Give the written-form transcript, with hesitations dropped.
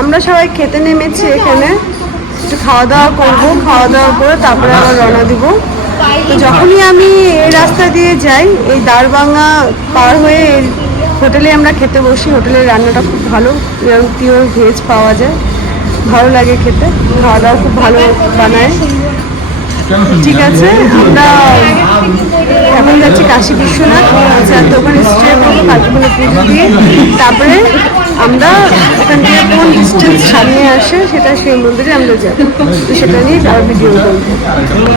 আমরা সবাই খেতে নেমেছি এখানে, একটু খাওয়া দাওয়া করবো, খাওয়া দাওয়া করে তারপরে আবার রওনা দিব। তো যখনই আমি এই রাস্তা দিয়ে যাই, এই দারবাঙ্গা পার হয়ে এই হোটেলে আমরা খেতে বসি। হোটেলের রান্নাটা খুব ভালো, পিওর ভেজ পাওয়া যায়, ভালো লাগে খেতে, খাওয়া দাওয়া খুব ভালো বানায়। ঠিক আছে, আমরা এখন যাচ্ছি কাশী বিশ্বনাথ। তো ওখানে স্টে করবো, কালীপুরে পুজো দিয়ে তারপরে আমরা ওখান থেকে কোন ডিস্টেন্স সামনে আসে সেটা সেই মন্দিরে আমরা যাবো। তো সেটা নিয়ে আবার ভিডিও করবো।